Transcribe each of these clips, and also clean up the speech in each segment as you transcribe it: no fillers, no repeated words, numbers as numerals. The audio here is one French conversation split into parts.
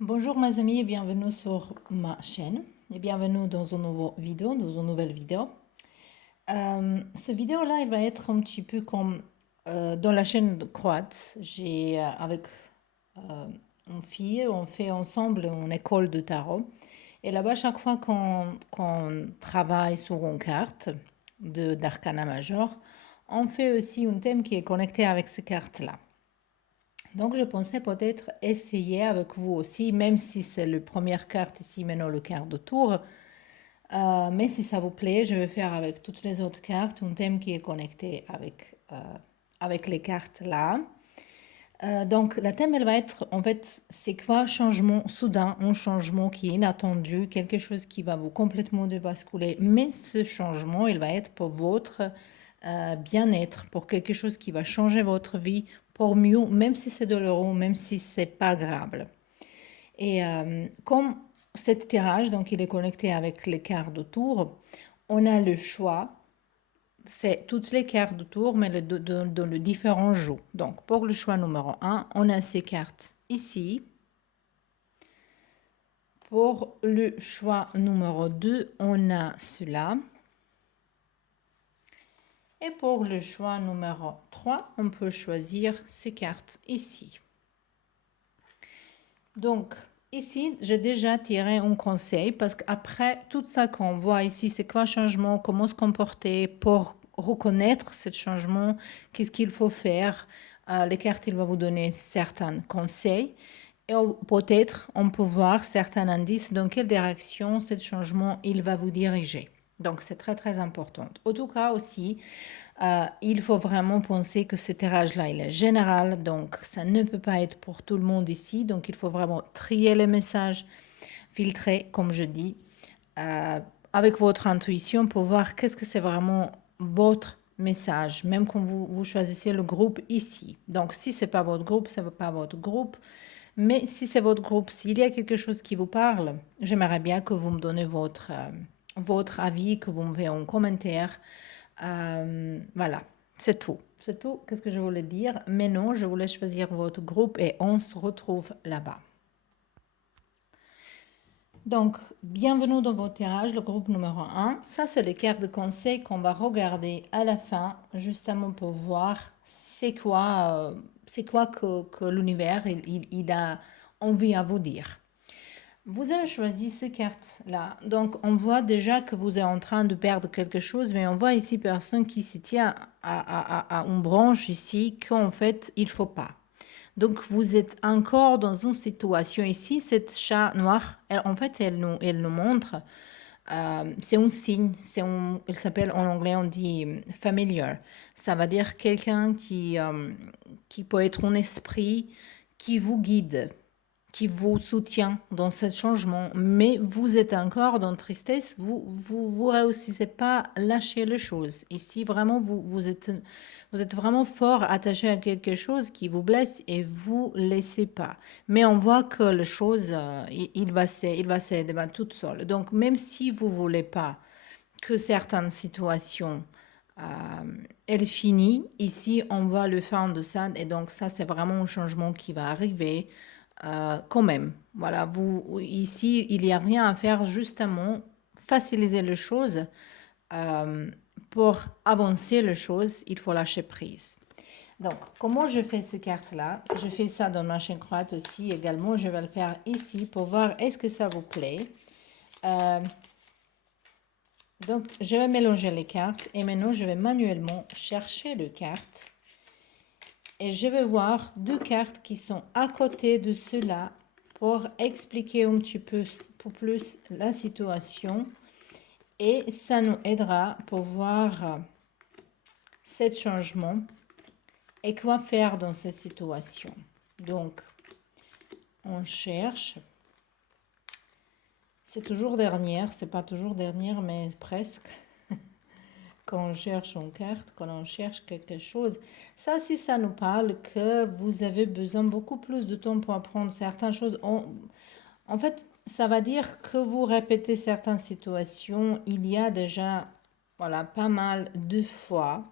Bonjour mes amis et bienvenue sur ma chaîne et bienvenue dans une nouvelle vidéo. Cette vidéo-là, il va être un petit peu comme dans la chaîne de croate. J'ai avec une fille, on fait ensemble une école de tarot. Et là-bas, chaque fois qu'on travaille sur une carte d'arcana major, on fait aussi un thème qui est connecté avec ces cartes-là. Donc, je pensais peut-être essayer avec vous aussi, même si c'est la première carte ici, maintenant le quart de tour. Mais si ça vous plaît, je vais faire avec toutes les autres cartes un thème qui est connecté avec les cartes là. Donc, la thème, elle va être, en fait, c'est quoi un changement soudain, un changement qui est inattendu, quelque chose qui va vous complètement débasculer. Mais ce changement, il va être pour votre bien-être, pour quelque chose qui va changer votre vie pour mieux, même si c'est douloureux, même si c'est pas agréable. Et comme cet tirage, donc il est connecté avec les cartes de tour, on a le choix, c'est toutes les cartes de tour, mais dans le différent jeu. Donc pour le choix numéro un, on a ces cartes ici. Pour le choix numéro 2, on a cela. Et pour le choix numéro 3, on peut choisir ces cartes ici. Donc, ici, j'ai déjà tiré un conseil parce qu'après tout ça qu'on voit ici, c'est quoi le changement, comment se comporter pour reconnaître ce changement, qu'est-ce qu'il faut faire. Les cartes, il va vous donner certains conseils. Et peut-être, on peut voir certains indices dans quelle direction ce changement, il va vous diriger. Donc, c'est très, très important. En tout cas aussi, il faut vraiment penser que ce tirage-là, il est général, donc ça ne peut pas être pour tout le monde ici. Donc, il faut vraiment trier les messages, filtrer, comme je dis, avec votre intuition pour voir qu'est-ce que c'est vraiment votre message, même quand vous choisissez le groupe ici. Donc, si ce n'est pas votre groupe, ce n'est pas votre groupe. Mais si c'est votre groupe, s'il y a quelque chose qui vous parle, j'aimerais bien que vous me donnez votre avis, que vous me faites un commentaire. Voilà, c'est tout. C'est tout, qu'est-ce que je voulais dire. Mais non, je voulais choisir votre groupe et on se retrouve là-bas. Donc, bienvenue dans votre tirage, le groupe numéro un. Ça, c'est les cartes de conseil qu'on va regarder à la fin, justement pour voir c'est quoi que l'univers il a envie à vous dire. Vous avez choisi ces cartes-là. Donc, on voit déjà que vous êtes en train de perdre quelque chose, mais on voit ici personne qui se tient à une branche ici qu'en fait, il ne faut pas. Donc, vous êtes encore dans une situation ici. Cette chat noir, en fait, elle nous montre, c'est un signe, elle s'appelle en anglais, on dit familiar. Ça veut dire quelqu'un qui peut être un esprit qui vous guide, qui vous soutient dans ce changement, mais vous êtes encore dans tristesse, vous réussissez pas à lâcher les choses. Ici, vraiment, vous êtes vraiment fort attaché à quelque chose qui vous blesse et vous laissez pas. Mais on voit que les choses, il va se débattre toute seule. Donc, même si vous voulez pas que certaines situations elle finit. Ici, on voit le fin de ça et donc ça, c'est vraiment un changement qui va arriver quand même. Voilà, ici, il n'y a rien à faire, justement, faciliter les choses. Euh, pour avancer les choses, il faut lâcher prise. Donc, comment je fais ces cartes-là? Je fais ça dans ma chaîne croate aussi également. Je vais le faire ici pour voir est-ce que ça vous plaît. Donc, je vais mélanger les cartes et maintenant, je vais manuellement chercher les cartes. Et je vais voir deux cartes qui sont à côté de cela pour expliquer un petit peu plus la situation. Et ça nous aidera pour voir ce changement et quoi faire dans cette situation. Donc, on cherche. C'est toujours dernière, c'est pas toujours dernière, mais presque. Quand on cherche une carte, quand on cherche quelque chose. Ça aussi, ça nous parle que vous avez besoin beaucoup plus de temps pour apprendre certaines choses. En fait, ça va dire que vous répétez certaines situations. Il y a déjà, voilà, pas mal de fois.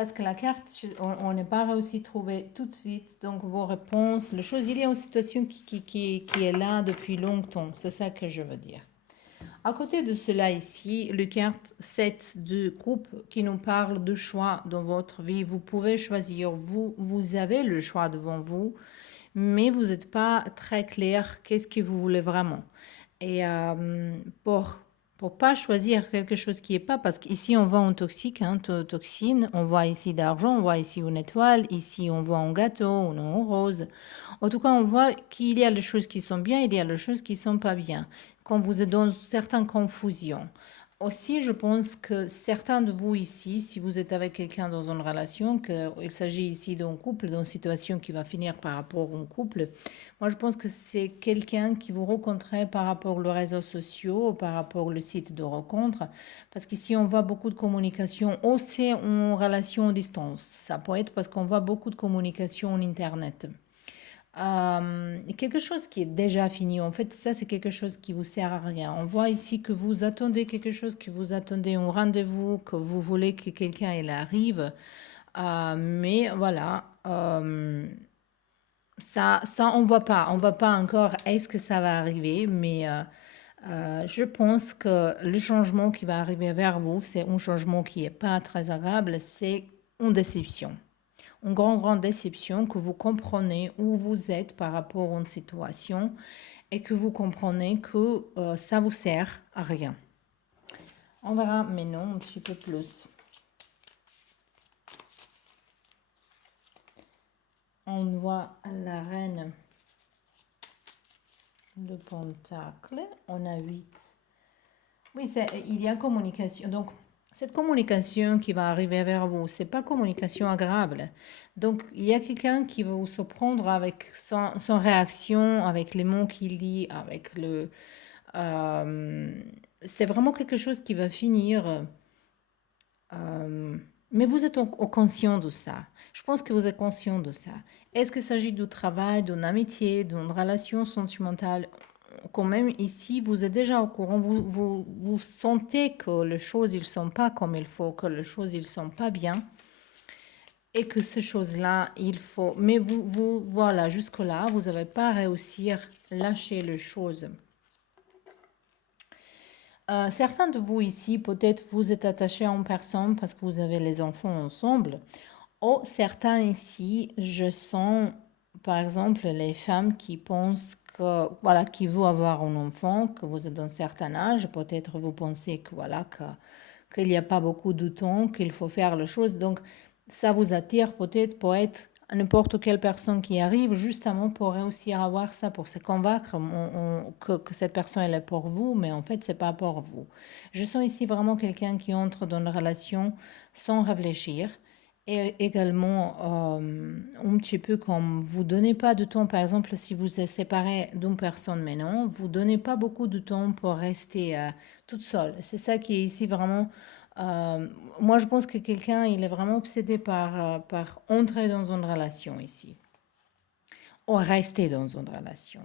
Parce que la carte, on n'est pas réussi à trouver tout de suite. Donc, vos réponses, les choses, il y a une situation qui est là depuis longtemps. C'est ça que je veux dire. À côté de cela ici, le carte 7 de coupe qui nous parle de choix dans votre vie. Vous pouvez choisir, vous avez le choix devant vous, mais vous n'êtes pas très clair qu'est-ce que vous voulez vraiment. Et pour pas choisir quelque chose qui est pas, parce qu'ici on voit en toxique, hein, toxine, on voit ici d'argent, on voit ici une étoile, ici on voit un gâteau, ou en rose. En tout cas, on voit qu'il y a des choses qui sont bien, il y a des choses qui sont pas bien. Quand vous êtes dans certaines confusions. Aussi, je pense que certains de vous ici, si vous êtes avec quelqu'un dans une relation, qu'il s'agit ici d'un couple, d'une situation qui va finir par rapport à un couple, moi je pense que c'est quelqu'un qui vous rencontrait par rapport aux réseaux sociaux, par rapport au site de rencontre, parce qu'ici on voit beaucoup de communication, aussi en relation à distance. Ça peut être parce qu'on voit beaucoup de communication en Internet. Quelque chose qui est déjà fini. En fait, ça, c'est quelque chose qui vous sert à rien. On voit ici que vous attendez quelque chose, que vous attendez un rendez-vous, que vous voulez que quelqu'un il arrive. Mais voilà, ça, on voit pas. On voit pas encore est-ce que ça va arriver, mais je pense que le changement qui va arriver vers vous, c'est un changement qui est pas très agréable, c'est une déception. Une grande déception que vous comprenez où vous êtes par rapport à une situation et que vous comprenez que ça vous sert à rien. On verra maintenant un petit peu plus. On voit la reine de Pentacle. On a 8. Oui, il y a communication. Donc, cette communication qui va arriver vers vous, c'est pas communication agréable. Donc, il y a quelqu'un qui va vous surprendre avec son réaction, avec les mots qu'il dit, avec le... c'est vraiment quelque chose qui va finir... mais vous êtes au conscient de ça. Je pense que vous êtes conscient de ça. Est-ce qu'il s'agit du travail, d'une amitié, d'une relation sentimentale? Quand même, ici, vous êtes déjà au courant. Vous sentez que les choses, ils ne sont pas comme il faut, que les choses, ils ne sont pas bien. Et que ces choses-là, il faut... Mais voilà, jusque-là, vous n'avez pas réussi à lâcher les choses. Certains de vous ici, peut-être vous êtes attachés à une personne parce que vous avez les enfants ensemble. Ou certains ici, je sens, par exemple, les femmes qui pensent que, voilà, qui veulent avoir un enfant, que vous êtes d'un certain âge. Peut-être vous pensez que, voilà, qu'il n'y a pas beaucoup de temps, qu'il faut faire les choses. Donc, ça vous attire peut-être pour être n'importe quelle personne qui arrive, justement pour réussir à avoir ça, pour se convaincre que cette personne elle est pour vous, mais en fait, c'est pas pour vous. Je sens ici vraiment quelqu'un qui entre dans une relation sans réfléchir. Et également, un petit peu comme vous donnez pas de temps, par exemple, si vous êtes séparé d'une personne maintenant, vous donnez pas beaucoup de temps pour rester toute seule. C'est ça qui est ici vraiment euh, moi, je pense que quelqu'un, il est vraiment obsédé par entrer dans une relation ici, ou rester dans une relation.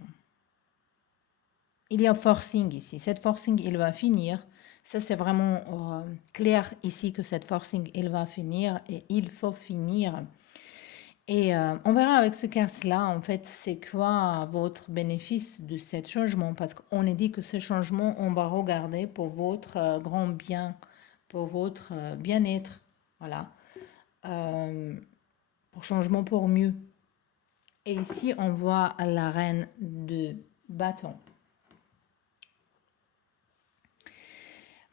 Il y a forcing ici. Cette forcing, il va finir. Ça, c'est vraiment clair ici que cette forcing, il va finir et il faut finir. Et on verra avec ce cas-là, en fait, c'est quoi votre bénéfice de ce changement. Parce qu'on est dit que ce changement, on va regarder pour votre grand bien, pour votre bien-être. Voilà. Pour changement pour mieux. Et ici, on voit la reine de bâton.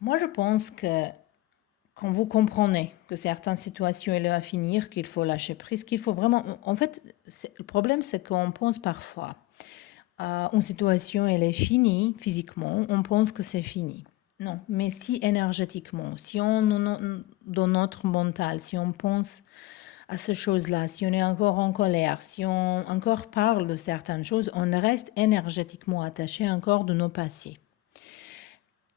Moi, je pense que quand vous comprenez que certaines situations, elles vont finir, qu'il faut lâcher prise, qu'il faut vraiment... En fait, le problème, c'est qu'on pense parfois, une situation, elle est finie physiquement, on pense que c'est fini. Non, mais si énergétiquement, si on, dans notre mental, si on pense à ces choses-là, si on est encore en colère, si on encore parle de certaines choses, on reste énergétiquement attaché encore de nos passés.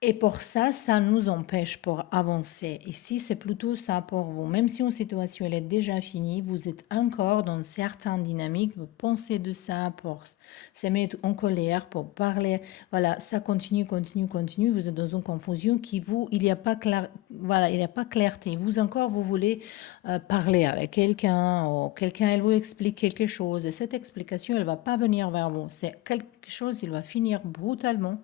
Et pour ça, ça nous empêche pour avancer. Ici, c'est plutôt ça pour vous. Même si une situation elle est déjà finie, vous êtes encore dans certaines dynamiques. Vous pensez de ça pour se mettre en colère, pour parler. Voilà, ça continue, continue, continue. Vous êtes dans une confusion qui vous, il n'y a pas voilà, il n'y a pas clarté. Vous encore, vous voulez parler avec quelqu'un ou quelqu'un, elle vous explique quelque chose. Et cette explication, elle va pas venir vers vous. C'est quelque chose, il va finir brutalement.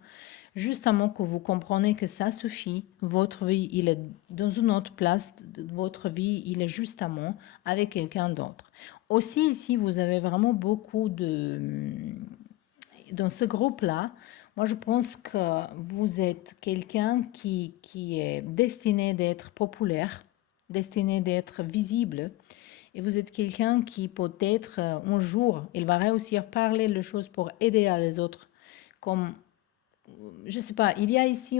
Justement que vous comprenez que ça suffit, votre vie, il est dans une autre place de votre vie, il est justement avec quelqu'un d'autre. Aussi, ici, vous avez vraiment beaucoup de... Dans ce groupe-là, moi, je pense que vous êtes quelqu'un qui est destiné d'être populaire, destiné d'être visible. Et vous êtes quelqu'un qui peut-être un jour, il va réussir à parler les choses pour aider les autres, comme je sais pas, il y a ici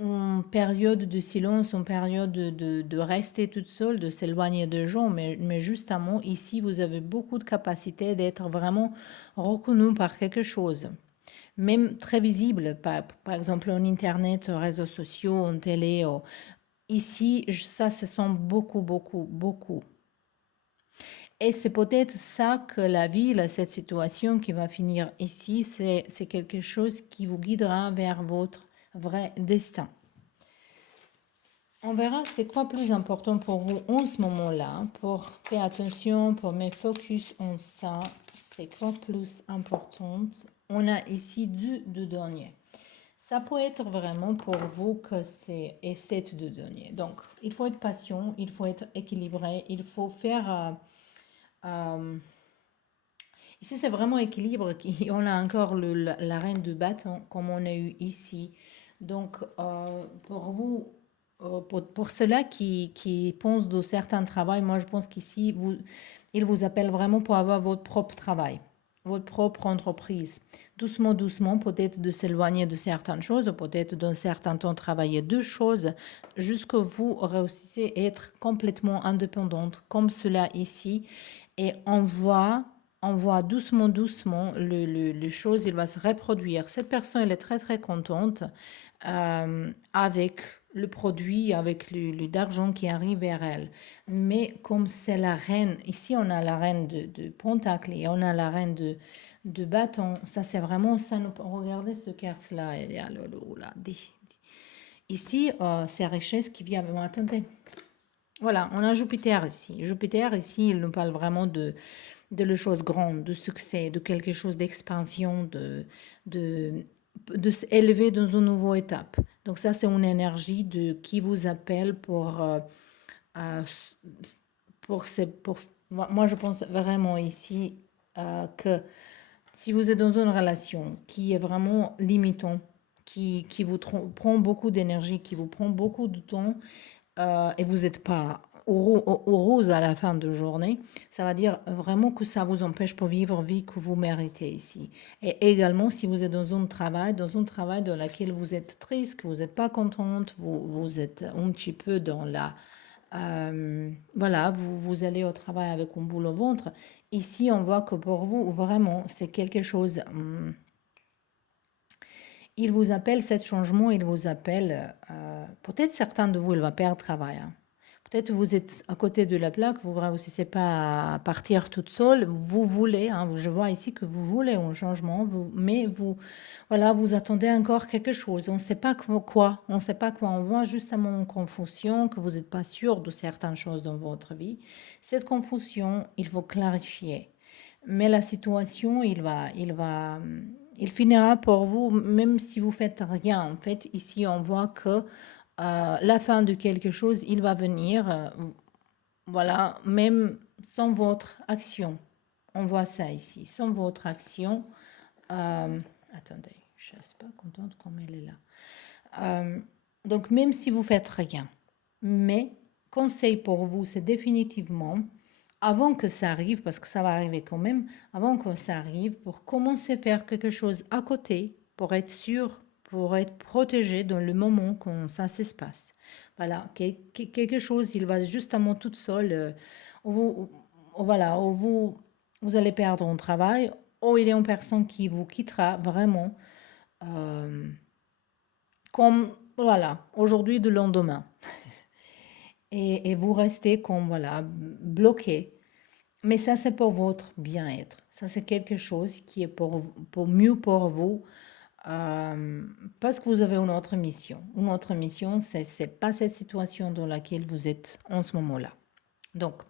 une période de silence, une période de rester toute seule, de s'éloigner de gens, mais justement, ici, vous avez beaucoup de capacité d'être vraiment reconnu par quelque chose, même très visible, par exemple en Internet, aux réseaux sociaux, en télé. Ici, ça se sent beaucoup, beaucoup, beaucoup. Et c'est peut-être ça que la vie, là, cette situation qui va finir ici, c'est quelque chose qui vous guidera vers votre vrai destin. On verra c'est quoi plus important pour vous en ce moment-là, pour faire attention, pour me focus en ça. C'est quoi plus important? On a ici deux derniers. Ça peut être vraiment pour vous que c'est et c'est deux derniers. Donc, il faut être patient, il faut être équilibré, il faut faire... ici, c'est vraiment équilibre. On a encore la reine de bâton comme on a eu ici. Donc, pour vous, pour ceux-là qui pensent de certains travail, moi, je pense qu'ici, il vous appelle vraiment pour avoir votre propre travail, votre propre entreprise. Doucement, doucement, peut-être de s'éloigner de certaines choses, peut-être d'un certain temps travailler deux choses, jusqu'à vous réussissez à être complètement indépendante, comme cela ici. Et on voit doucement, doucement, le chose, il va se reproduire. Cette personne, elle est très, très contente avec le produit, avec d'argent qui arrive vers elle. Mais comme c'est la reine, ici on a la reine de Pentacle et on a la reine de bâton, ça c'est vraiment ça. Regardez ce carte-là, elle est là. Ici, c'est richesse qui vient. Bon, attendez. Voilà, on a Jupiter ici. Jupiter ici, il nous parle vraiment de la chose grande, de succès, de quelque chose d'expansion, de, de s'élever dans une nouvelle étape. Donc ça, c'est une énergie qui vous appelle euh, moi, je pense vraiment ici que si vous êtes dans une relation qui est vraiment limitante, qui vous prend beaucoup d'énergie, qui vous prend beaucoup de temps, et vous n'êtes pas au rose à la fin de journée, ça va dire vraiment que ça vous empêche pour vivre la vie que vous méritez ici. Et également, si vous êtes dans un travail dans lequel vous êtes triste, que vous n'êtes pas contente, vous êtes un petit peu dans la... voilà, vous allez au travail avec un boule au ventre. Ici, on voit que pour vous, vraiment, c'est quelque chose... il vous appelle, cet changement, il vous appelle... peut-être certains de vous, il va perdre travail. Hein. Peut-être vous êtes à côté de la plaque, vous ne réussissez pas à partir toute seule. Vous voulez, hein, je vois ici que vous voulez un changement, mais voilà, vous attendez encore quelque chose. On ne sait pas quoi, on ne sait pas quoi. On voit justement une confusion, que vous n'êtes pas sûr de certaines choses dans votre vie. Cette confusion, il faut clarifier. Mais la situation, il finira pour vous, même si vous faites rien. En fait, ici, on voit que la fin de quelque chose, il va venir, voilà, même sans votre action. On voit ça ici, sans votre action. Attendez, je ne suis pas contente comme elle est là. Donc, même si vous faites rien, mais conseil pour vous, c'est définitivement, avant que ça arrive, parce que ça va arriver quand même, avant que ça arrive, pour commencer à faire quelque chose à côté, pour être sûr, pour être protégé dans le moment quand ça se passe. Voilà, quelque chose, il va justement tout seul, vous, voilà, où vous allez perdre un travail, ou il y a une personne qui vous quittera vraiment, comme voilà, aujourd'hui de lendemain. Et vous restez comme, voilà, bloqué. Mais ça, c'est pour votre bien-être. Ça, c'est quelque chose qui est pour mieux pour vous, euh, parce que vous avez une autre mission. Une autre mission, c'est pas cette situation dans laquelle vous êtes en ce moment-là. Donc,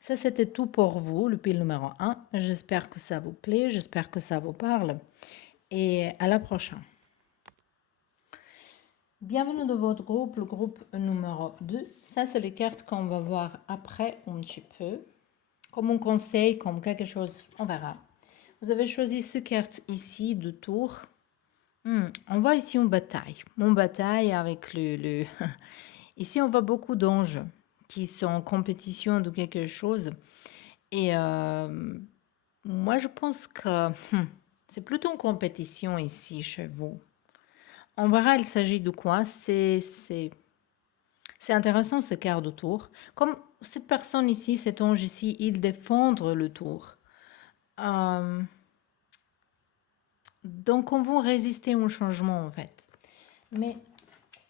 ça, c'était tout pour vous, le pile numéro un. J'espère que ça vous plaît, j'espère que ça vous parle. Et à la prochaine. Bienvenue dans votre groupe, le groupe numéro 2. Ça, c'est les cartes qu'on va voir après un petit peu. Comme un conseil, comme quelque chose, on verra. Vous avez choisi ce carte ici de tour. On voit ici une bataille. Une bataille avec le... Ici, on voit beaucoup d'anges qui sont en compétition de quelque chose. Et moi, je pense que c'est plutôt une compétition ici chez vous. On verra, il s'agit de quoi. C'est intéressant ce quart de tour. Comme cette personne ici, cet ange ici, il défend le tour. Donc, on va résister au changement en fait. Mais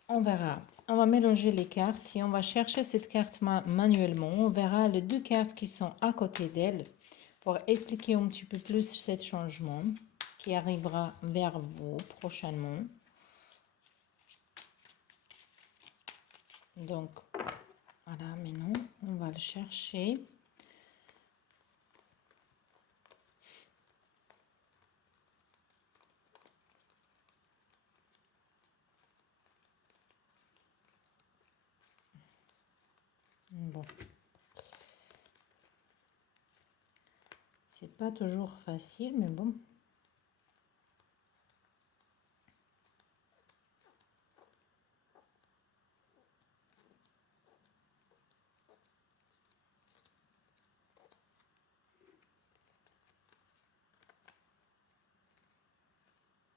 on verra. On va mélanger les cartes et on va chercher cette carte manuellement. On verra les deux cartes qui sont à côté d'elle pour expliquer un petit peu plus ce changement qui arrivera vers vous prochainement. Donc, voilà, maintenant, on va le chercher. Bon. C'est pas toujours facile, mais bon.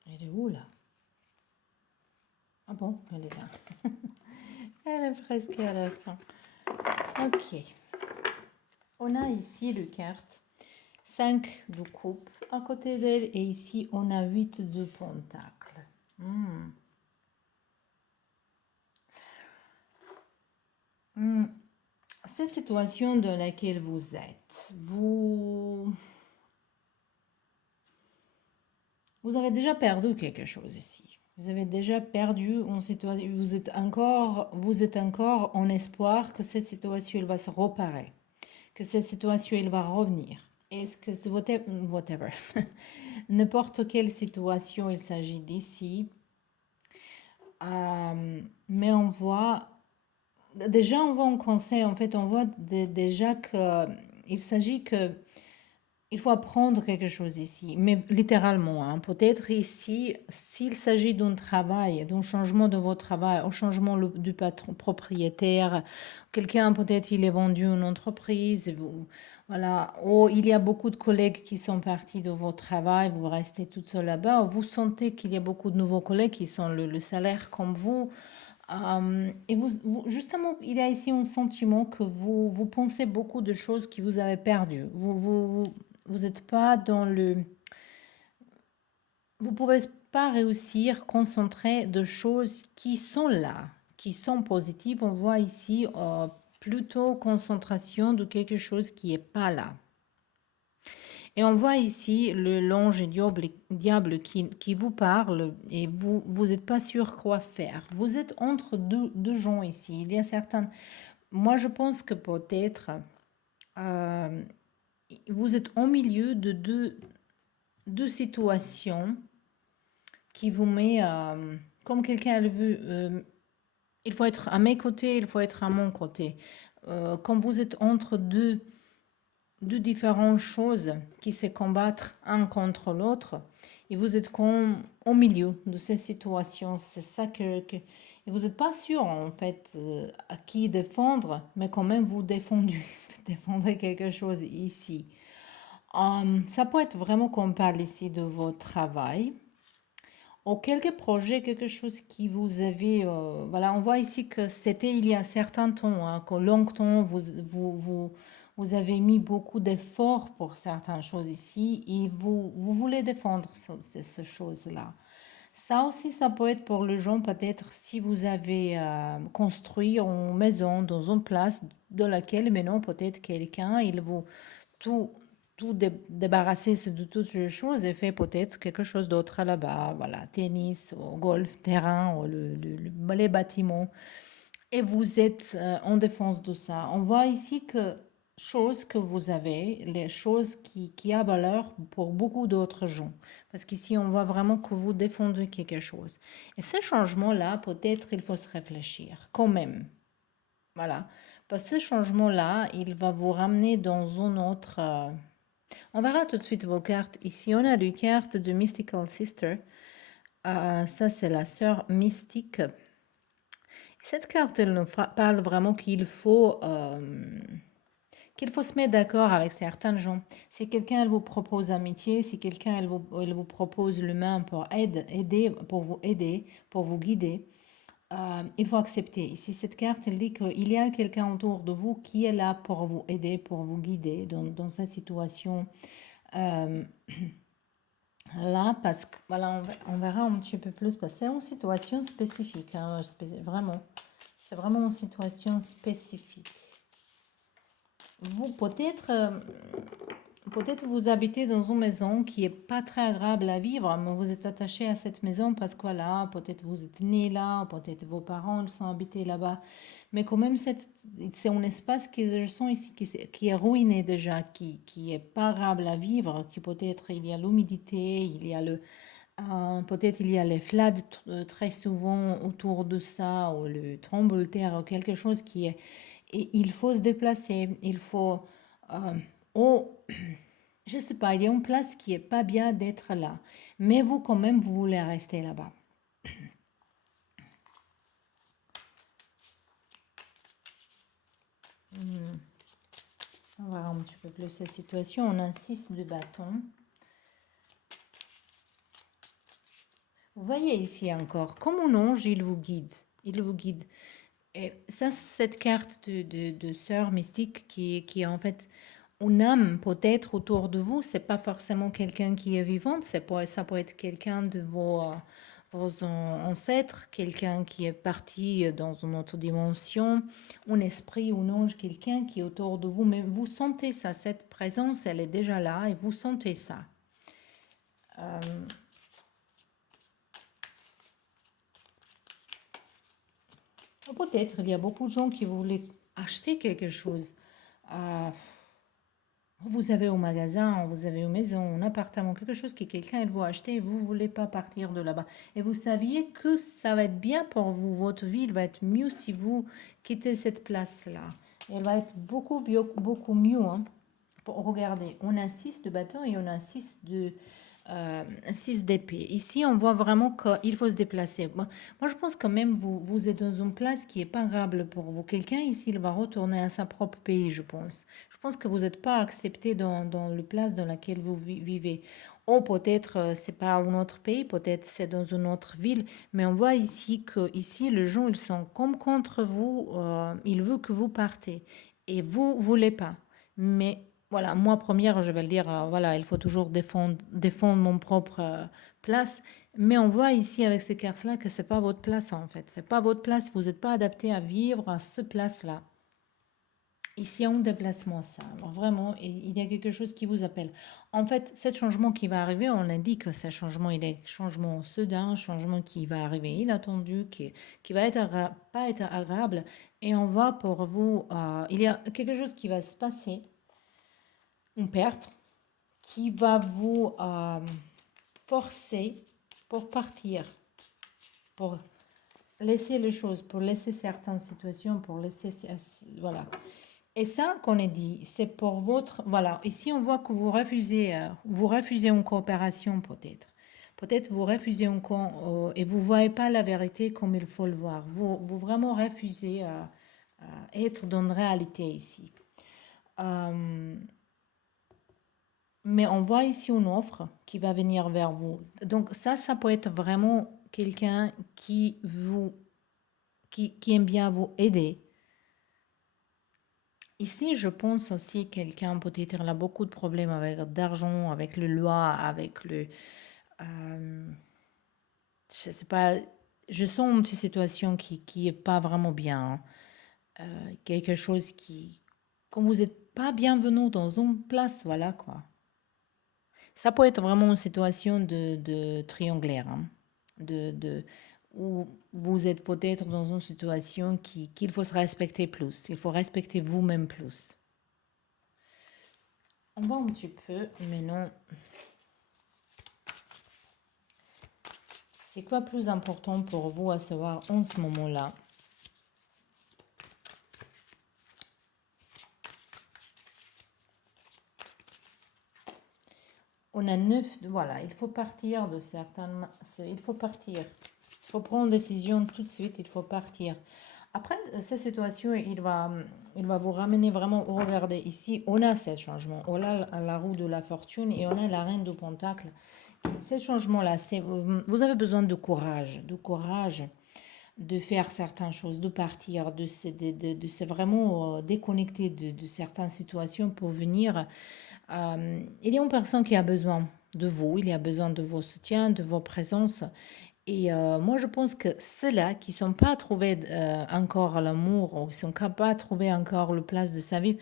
Elle est où là? Ah bon, elle est là. Elle est presque à la fin. Ok. On a ici le carte 5 de coupe à côté d'elle et ici on a 8 de pentacle. Cette situation dans laquelle vous êtes, vous avez déjà perdu quelque chose ici. Vous avez déjà perdu une situation, vous êtes encore en espoir que cette situation elle va se réparer, que cette situation elle va revenir. Est-ce que c'est whatever, n'importe quelle situation il s'agit d'ici, mais on voit déjà on voit un conseil en fait, on voit déjà que il s'agit que il faut apprendre quelque chose ici, mais littéralement, hein. Peut-être ici, s'il s'agit d'un travail, d'un changement de votre travail, un changement du patron propriétaire, quelqu'un peut-être il est vendu une entreprise, voilà, ou il y a beaucoup de collègues qui sont partis de votre travail, vous restez toute seule là-bas, ou vous sentez qu'il y a beaucoup de nouveaux collègues qui sont le salaire comme vous. Et justement, il y a ici un sentiment que vous pensez beaucoup de choses que vous avez perdues. Vous n'êtes pas dans le... Vous ne pouvez pas réussir concentrer de choses qui sont là, qui sont positives. On voit ici plutôt concentration de quelque chose qui n'est pas là. Et on voit ici l'ange et diable qui vous parle et vous n'êtes pas sûr quoi faire. Vous êtes entre deux gens ici. Il y a certains... Moi, je pense que peut-être vous êtes au milieu de deux situations qui vous met comme quelqu'un le veut. Il faut être à mes côtés, il faut être à mon côté. Comme vous êtes entre deux différentes choses qui se combattent un contre l'autre, et vous êtes comme au milieu de ces situations. C'est ça et vous n'êtes pas sûr en fait à qui défendre, mais quand même vous défendrez quelque chose ici. Ça peut être vraiment qu'on parle ici de votre travail ou quelques projets, quelque chose qui vous avez... voilà, on voit ici que c'était il y a un certain temps, hein, qu'au long temps, vous avez mis beaucoup d'efforts pour certaines choses ici et vous voulez défendre ces choses-là. Ça aussi, ça peut être pour les gens, peut-être si vous avez construit une maison dans une place dans laquelle maintenant peut-être quelqu'un, il vous tout, débarrasser de toutes les choses et fait peut-être quelque chose d'autre là-bas. Voilà, tennis, ou golf, terrain, ou les bâtiments. Et vous êtes en défense de ça. On voit ici que choses que vous avez, les choses qui a valeur pour beaucoup d'autres gens. Parce qu'ici, on voit vraiment que vous défendez quelque chose. Et ce changement-là, peut-être il faut se réfléchir quand même. Voilà. Parce que ce changement-là, il va vous ramener dans une autre... On verra tout de suite vos cartes. Ici, on a les cartes de Mystical Sister. Ça, c'est la sœur mystique. Cette carte, elle nous parle vraiment qu'il faut se mettre d'accord avec certains gens. Si quelqu'un elle vous propose amitié, si quelqu'un elle vous propose l'humain pour pour aider, pour vous guider, il faut accepter. Ici, cette carte, elle dit qu'il y a quelqu'un autour de vous qui est là pour vous aider, pour vous guider dans cette situation. Euh, Là, parce que voilà, on verra un petit peu plus, parce que c'est une situation spécifique, hein, vraiment. C'est vraiment une situation spécifique. Vous, peut-être vous habitez dans une maison qui est pas très agréable à vivre, mais vous êtes attaché à cette maison parce que voilà, peut-être vous êtes né là, peut-être vos parents ils sont habités là-bas. Mais quand même, c'est un espace qui, je sens ici, qui est ruiné déjà, qui est pas agréable à vivre, qui peut-être il y a l'humidité, il y a peut-être il y a les floods très souvent autour de ça, ou le tremblement de terre, ou quelque chose qui est... Et il faut se déplacer, il faut... euh, oh, je sais pas, il y a une place qui est pas bien d'être là. Mais vous, quand même, vous voulez rester là-bas. On va voir un petit peu plus cette situation. On insiste de bâton. Vous voyez ici encore, comme un ange, il vous guide. Il vous guide. Et ça, cette carte de sœur mystique qui est en fait une âme peut-être autour de vous, c'est pas forcément quelqu'un qui est vivant, ça peut être quelqu'un de vos ancêtres, quelqu'un qui est parti dans une autre dimension, un esprit, un ange, quelqu'un qui est autour de vous, mais vous sentez ça, cette présence, elle est déjà là et vous sentez ça. Peut-être il y a beaucoup de gens qui voulaient acheter quelque chose. Euh, Vous avez au magasin, vous avez une maison, un appartement, quelque chose que quelqu'un il veut acheter et vous ne voulez pas partir de là-bas. Et vous saviez que ça va être bien pour vous, votre vie va être mieux si vous quittez cette place-là. Elle va être beaucoup mieux. Hein. Regardez, on a 6 de bâton et on a 6 d'épée. Ici, on voit vraiment qu'il faut se déplacer. Moi, je pense quand même vous êtes dans une place qui est pas agréable pour vous. Quelqu'un ici, il va retourner à sa propre pays, je pense. Je pense que vous n'êtes pas accepté dans le place dans laquelle vous vivez. Ou peut-être c'est pas un autre pays, peut-être c'est dans une autre ville, mais on voit ici que ici les gens ils sont comme contre vous, ils veulent que vous partez et vous voulez pas. Mais voilà, moi première, je vais le dire, voilà, il faut toujours défendre mon propre place. Mais on voit ici avec ces cartes-là que c'est pas votre place en fait. C'est pas votre place. Vous n'êtes pas adapté à vivre à ce place-là. Ici, on déplacement ça. Alors vraiment, il y a quelque chose qui vous appelle. En fait, ce changement qui va arriver, on indique que ce changement, il est changement soudain, changement qui va arriver inattendu, qui va être pas être agréable. Et on va pour vous, il y a quelque chose qui va se passer, une perte, qui va vous forcer pour partir, pour laisser les choses, pour laisser certaines situations, pour laisser... Voilà. Et ça qu'on est dit, c'est pour votre... Voilà, ici on voit que vous refusez une coopération peut-être. Peut-être vous refusez et vous ne voyez pas la vérité comme il faut le voir. Vous vraiment refusez à être dans la réalité ici. Mais on voit ici une offre qui va venir vers vous. Donc ça peut être vraiment quelqu'un qui aime bien vous aider. Ici, je pense aussi quelqu'un peut-être il a beaucoup de problèmes avec d'argent, avec le loi, avec le... euh, Je sais pas, je sens une petite situation qui est pas vraiment bien, hein. Quelque chose qui, quand vous n'êtes pas bienvenu dans une place, voilà quoi. Ça peut être vraiment une situation de triangulaire, hein, de, où vous êtes peut-être dans une situation qu'il faut se respecter plus, il faut respecter vous-même plus. On va un petit peu, mais non. C'est quoi plus important pour vous à savoir en ce moment-là? On a 9, voilà, il faut partir de certaines, il faut partir. Il faut prendre une décision tout de suite, il faut partir. Après, cette situation, il va vous ramener vraiment, regardez, ici, on a ce changement. On a la roue de la fortune et on a la reine de Pentacle. Ce changement-là, vous avez besoin de courage de faire certaines choses, de partir, de se vraiment déconnecter de certaines situations pour venir. Il y a une personne qui a besoin de vous, il y a besoin de vos soutiens, de vos présences. Et moi, je pense que ceux-là qui ne sont pas trouvés encore l'amour ou qui ne sont pas trouvés encore le place de sa vie,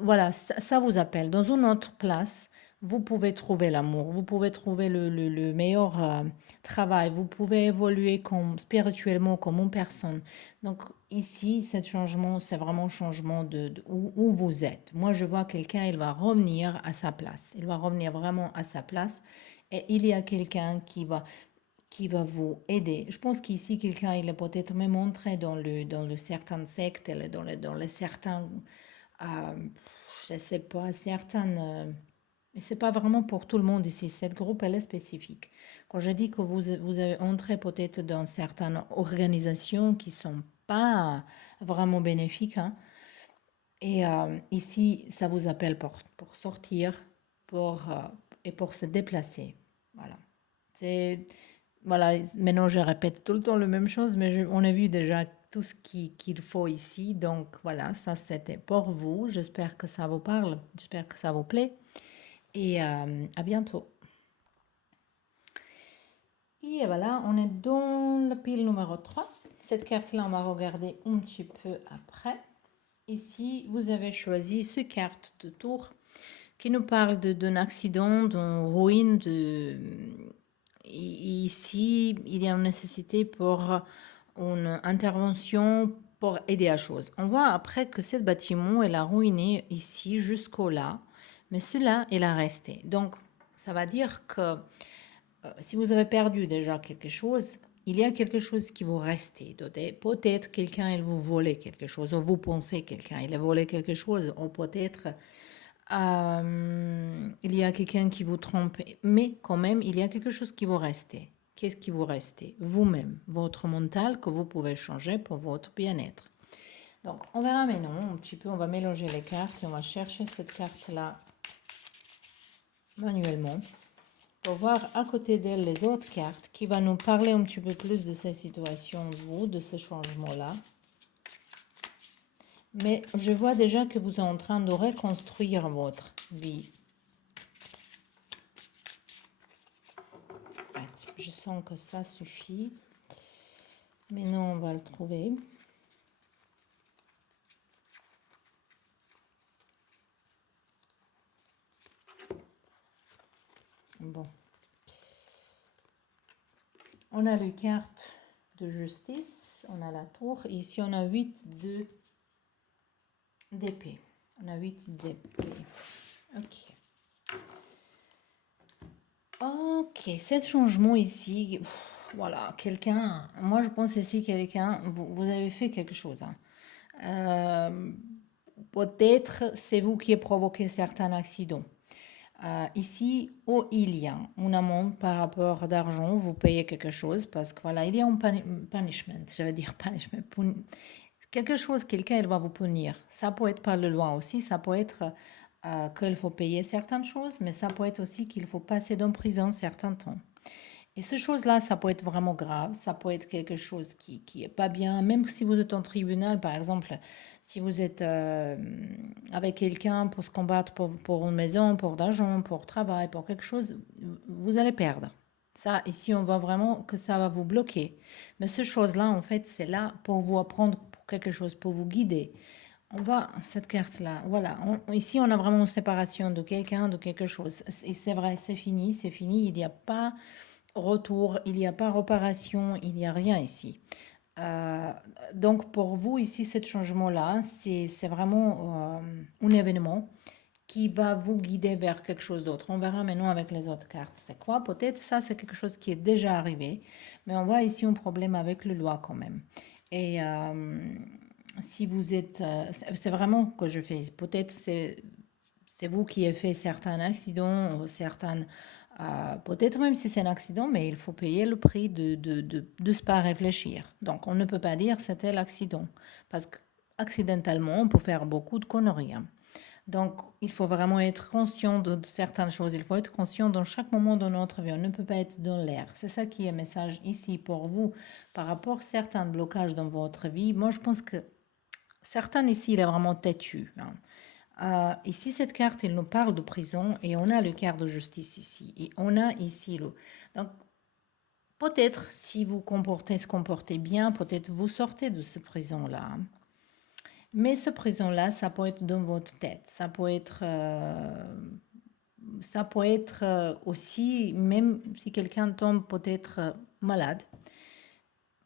voilà, ça vous appelle. Dans une autre place, vous pouvez trouver l'amour, vous pouvez trouver le meilleur travail, vous pouvez évoluer comme, spirituellement comme une personne. Donc ici, ce changement, c'est vraiment un changement de où vous êtes. Moi, je vois quelqu'un, il va revenir à sa place. Il va revenir vraiment à sa place. Et il y a quelqu'un qui va vous aider. Je pense qu'ici, quelqu'un, il est peut-être même entré dans le certain secte, dans le certain, euh, je sais pas, certaines, mais c'est pas vraiment pour tout le monde ici. Cette groupe, elle est spécifique. Quand je dis que vous avez entré peut-être dans certaines organisations qui sont pas vraiment bénéfiques, hein, et ici, ça vous appelle pour sortir, et pour se déplacer. Voilà. C'est, voilà, maintenant je répète tout le temps la même chose, mais on a vu déjà tout ce qu'il faut ici. Donc voilà, ça c'était pour vous. J'espère que ça vous parle, j'espère que ça vous plaît. Et à bientôt. Et voilà, on est dans la pile numéro 3. Cette carte-là, on va regarder un petit peu après. Ici, vous avez choisi ce carte de tour qui nous parle d'un accident, d'une ruine. Ici, il y a une nécessité pour une intervention pour aider à chose. On voit après que ce bâtiment, elle a ruiné ici jusqu'au là, mais cela, elle a resté. Donc, ça va dire que si vous avez perdu déjà quelque chose, il y a quelque chose qui vous restait. Peut-être quelqu'un, il vous volait quelque chose, ou vous pensez quelqu'un, il a volé quelque chose, ou peut-être il y a quelqu'un qui vous trompe, mais quand même, il y a quelque chose qui vous restait. Qu'est-ce qui vous restait? Vous-même, votre mental que vous pouvez changer pour votre bien-être. Donc, on verra maintenant un petit peu, on va mélanger les cartes et on va chercher cette carte-là manuellement pour voir à côté d'elle les autres cartes qui vont nous parler un petit peu plus de cette situation, vous, de ce changement-là. Mais je vois déjà que vous êtes en train de reconstruire votre vie. Je sens que ça suffit. Maintenant, on va le trouver. Bon. On a les cartes de justice, on a la tour. Et ici, on a 8 d'épée. On a 8 d'épée. Ok. Ok, ce changement ici, voilà, quelqu'un, moi je pense ici quelqu'un, vous avez fait quelque chose, hein. Peut-être c'est vous qui avez provoqué certains accidents. Ici, il y a une amende par rapport d'argent, vous payez quelque chose parce que voilà, il y a un punishment, je veux dire punishment, quelque chose, quelqu'un il va vous punir. Ça peut être par la loi aussi, ça peut être qu'il faut payer certaines choses, mais ça peut être aussi qu'il faut passer dans prison certains temps. Et ces choses-là, ça peut être vraiment grave, ça peut être quelque chose qui est pas bien, même si vous êtes en tribunal, par exemple, si vous êtes avec quelqu'un pour se combattre pour une maison, pour d'argent, pour travail, pour quelque chose, vous allez perdre. Ça, ici, on voit vraiment que ça va vous bloquer. Mais ces choses-là, en fait, c'est là pour vous apprendre pour quelque chose, pour vous guider. On voit cette carte-là. Voilà. Ici, on a vraiment une séparation de quelqu'un, de quelque chose. Et c'est vrai, c'est fini, c'est fini. Il n'y a pas retour, il n'y a pas réparation, il n'y a rien ici. Euh, donc, pour vous, ici, ce changement-là, c'est vraiment un événement qui va vous guider vers quelque chose d'autre. On verra maintenant avec les autres cartes. C'est quoi? Peut-être ça, c'est quelque chose qui est déjà arrivé, mais on voit ici un problème avec le loi quand même. Et si vous êtes... c'est vraiment que je fais. Peut-être c'est vous qui avez fait certains accidents, certaines... peut-être même si c'est un accident, mais il faut payer le prix de se pas réfléchir. Donc on ne peut pas dire c'était l'accident. Parce qu'accidentellement, on peut faire beaucoup de conneries, hein. Donc, il faut vraiment être conscient de certaines choses. Il faut être conscient dans chaque moment de notre vie. On ne peut pas être dans l'air. C'est ça qui est le message ici pour vous par rapport à certains blocages dans votre vie. Moi, je pense que certains ici, il est vraiment têtu, hein. Ici, cette carte, il nous parle de prison et on a le quart de justice ici. Et on a ici le... Donc, peut-être, si vous se comportez bien, peut-être vous sortez de cette prison-là, hein. Mais cette prison-là, ça peut être dans votre tête. Ça peut être aussi, même si quelqu'un tombe peut-être malade,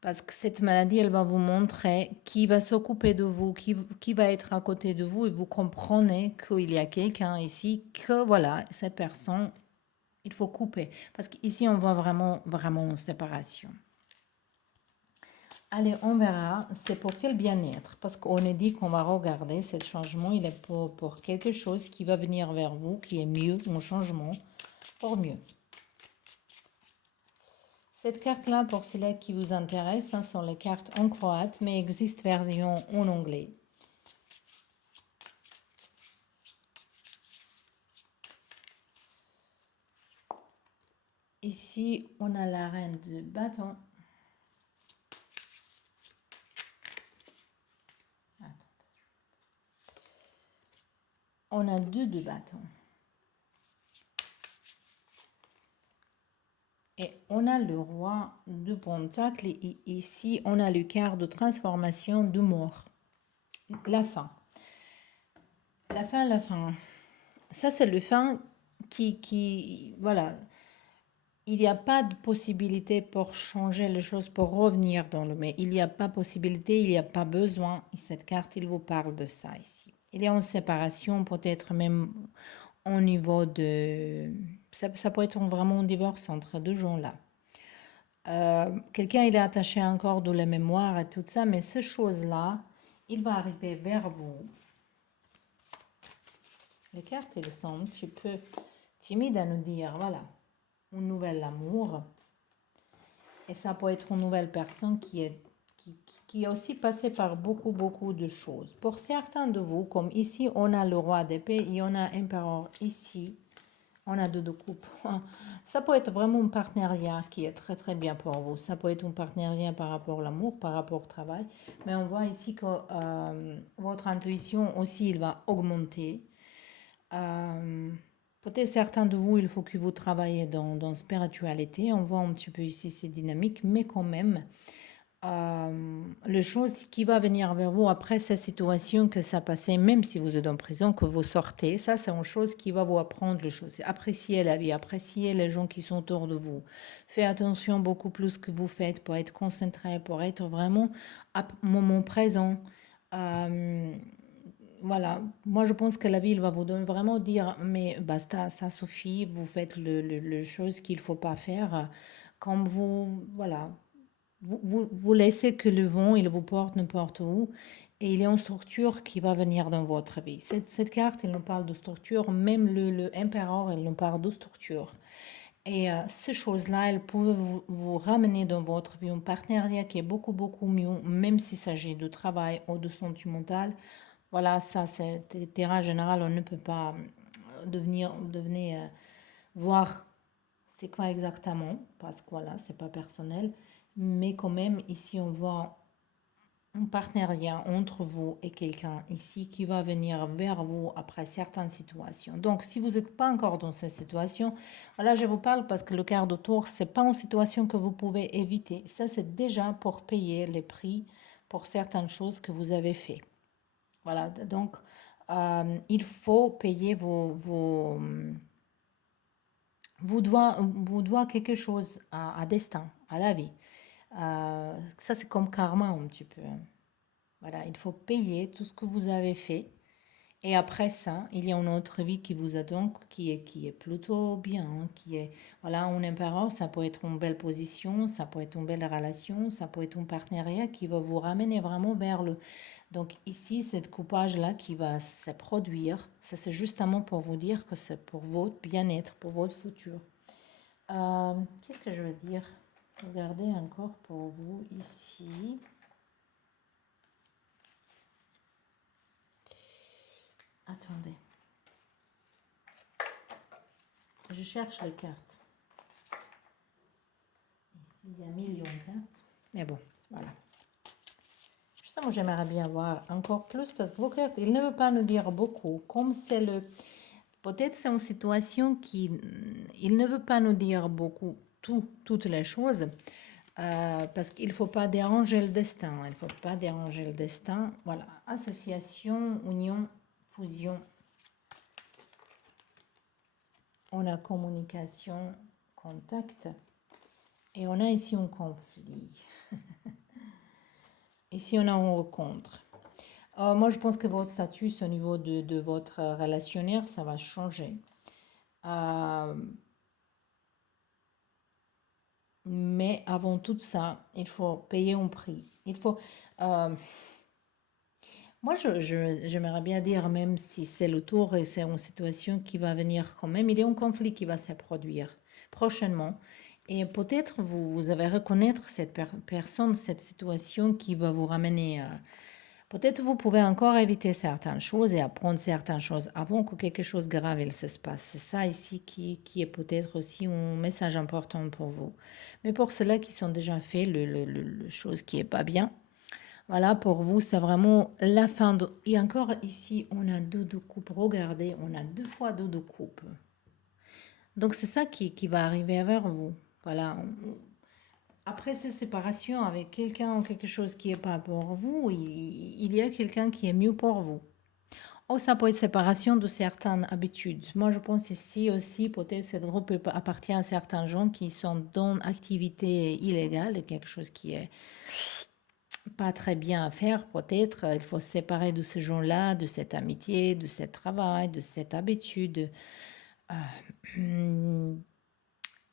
parce que cette maladie, elle va vous montrer qui va s'occuper de vous, qui va être à côté de vous, et vous comprenez qu'il y a quelqu'un ici, que voilà, cette personne, il faut couper. Parce qu'ici, on voit vraiment, vraiment une séparation. Allez, on verra. C'est pour quel bien-être? Parce qu'on est dit qu'on va regarder ce changement. Il est pour quelque chose qui va venir vers vous, qui est mieux, un changement pour mieux. Cette carte-là, pour celles qui vous intéressent, hein, sont les cartes en croate, mais existe version en anglais. Ici, on a la reine de bâton. On a deux de bâton. Et on a le roi de pentacle et ici, on a le quart de transformation de mort. La fin. La fin, la fin. Ça, c'est le fin voilà. Il n'y a pas de possibilité pour changer les choses, pour revenir dans le mais. Il n'y a pas possibilité, il n'y a pas besoin. Et cette carte, il vous parle de ça ici. Il y a une séparation, peut-être même au niveau de... Ça peut être vraiment un divorce entre deux gens-là. Quelqu'un, il est attaché encore de la mémoire et tout ça, mais ces choses-là, il va arriver vers vous. Les cartes, elles sont un petit peu timides à nous dire, voilà, un nouvel amour. Et ça peut être une nouvelle personne qui a aussi passé par beaucoup, beaucoup de choses. Pour certains de vous, comme ici, on a le roi d'épée et on a l'empereur ici. On a deux de coupe. Ça peut être vraiment un partenariat qui est très, très bien pour vous. Ça peut être un partenariat par rapport à l'amour, par rapport au travail. Mais on voit ici que votre intuition aussi, il va augmenter. Peut-être certains de vous, il faut que vous travaillez dans spiritualité. On voit un petit peu ici ces dynamiques, mais quand même, les choses qui va venir vers vous après cette situation que ça passait, même si vous êtes en prison, que vous sortez, ça c'est une chose qui va vous apprendre les choses. Apprécier la vie, apprécier les gens qui sont autour de vous. Faites attention beaucoup plus que vous faites pour être concentré, pour être vraiment à moment présent. Voilà, moi je pense que la vie, il va vous donner vraiment dire, mais basta, ça suffit, vous faites le chose qu'il ne faut pas faire. Comme vous, voilà, vous laissez que le vent, il vous porte n'importe où. Et il y a une structure qui va venir dans votre vie. Cette carte, elle nous parle de structure. Même le empereur, elle nous parle de structure. Et ces choses-là, elles peuvent vous ramener dans votre vie un partenariat qui est beaucoup, beaucoup mieux, même s'il s'agit de travail ou de sentimental. Voilà, ça, c'est terrain général. On ne peut pas devenir voir c'est quoi exactement, parce que voilà, c'est pas personnel. Mais quand même, ici, on voit un partenariat entre vous et quelqu'un ici qui va venir vers vous après certaines situations. Donc, si vous n'êtes pas encore dans cette situation, voilà, je vous parle parce que le quart de tour, c'est pas une situation que vous pouvez éviter. Ça, c'est déjà pour payer les prix pour certaines choses que vous avez fait. Voilà, donc il faut payer vous doit quelque chose à destin, à la vie. Ça, c'est comme karma un petit peu. Voilà, il faut payer tout ce que vous avez fait. Et après ça, il y a une autre vie qui vous attend, qui est plutôt bien, hein, qui est, voilà, un empereur, ça peut être une belle position, ça peut être une belle relation, ça peut être un partenariat qui va vous ramener vraiment vers le... Donc ici, cette coupage-là qui va se produire, ça c'est justement pour vous dire que c'est pour votre bien-être, pour votre futur. Qu'est-ce que je veux dire? Regardez encore pour vous ici. Attendez. Je cherche les cartes. Ici, il y a un million de cartes. Mais bon, voilà. Justement, j'aimerais bien voir encore plus parce que vos cartes, ils ne veulent pas nous dire beaucoup. Comme c'est le... Peut-être c'est une situation qui... Il ne veut pas nous dire beaucoup, toutes les choses. Parce qu'il ne faut pas déranger le destin. Il ne faut pas déranger le destin. Voilà. Association, union, fusion. On a communication, contact. Et on a ici un conflit. Ici, on a une rencontre. Moi, je pense que votre statut au niveau de votre relationnaire, ça va changer. Mais avant tout ça, il faut payer un prix. Il faut... moi, j'aimerais bien dire, même si c'est le tour et c'est une situation qui va venir quand même, il y a un conflit qui va se produire prochainement. Et peut-être vous allez reconnaître cette personne, cette situation qui va vous ramener. Peut-être vous pouvez encore éviter certaines choses et apprendre certaines choses avant que quelque chose de grave il se passe. C'est ça ici qui est peut-être aussi un message important pour vous. Mais pour ceux-là qui sont déjà faits, le chose qui est pas bien, voilà, pour vous, c'est vraiment la fin de... Et encore ici, on a deux de coupe. Regardez, on a 2 fois 2 de coupe. Donc, c'est ça qui va arriver vers vous. Voilà. Après ces séparations avec quelqu'un ou quelque chose qui n'est pas pour vous, il y a quelqu'un qui est mieux pour vous. Ou ça peut être séparation de certaines habitudes. Moi, je pense ici aussi, peut-être cette groupe appartient à certains gens qui sont dans activité illégale, quelque chose qui est pas très bien à faire, peut-être. Il faut se séparer de ces gens-là, de cette amitié, de ce travail, de cette habitude.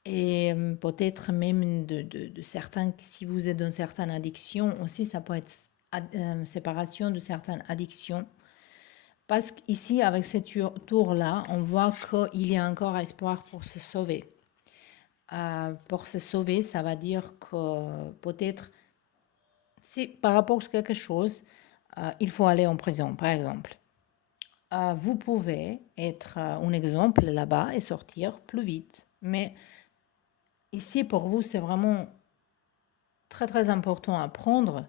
Et peut-être même de certains, si vous êtes dans certaines addictions, aussi ça peut être séparation de certaines addictions. Parce qu'ici, avec ce tour-là, on voit qu'il y a encore espoir pour se sauver. Pour se sauver, ça va dire que peut-être, si par rapport à quelque chose, il faut aller en prison, par exemple. Vous pouvez être un exemple là-bas et sortir plus vite. Mais ici, pour vous, c'est vraiment très, très important à prendre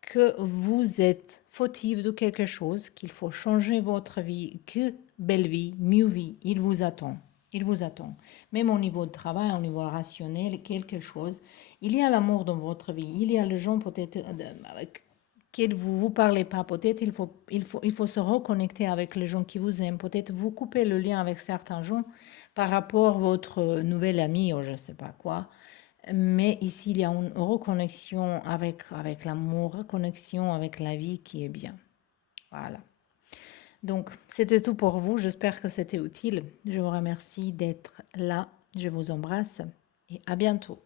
que vous êtes fautif de quelque chose, qu'il faut changer votre vie, que belle vie, mieux vie, il vous attend. Il vous attend. Même au niveau de travail, au niveau rationnel, quelque chose. Il y a l'amour dans votre vie. Il y a le gens peut-être avec qui vous parlez pas. Peut-être il faut se reconnecter avec les gens qui vous aiment. Peut-être vous couper le lien avec certains gens par rapport à votre nouvel ami ou je ne sais pas quoi. Mais ici, il y a une reconnexion avec l'amour, reconnexion avec la vie qui est bien. Voilà. Donc, c'était tout pour vous. J'espère que c'était utile. Je vous remercie d'être là. Je vous embrasse et à bientôt.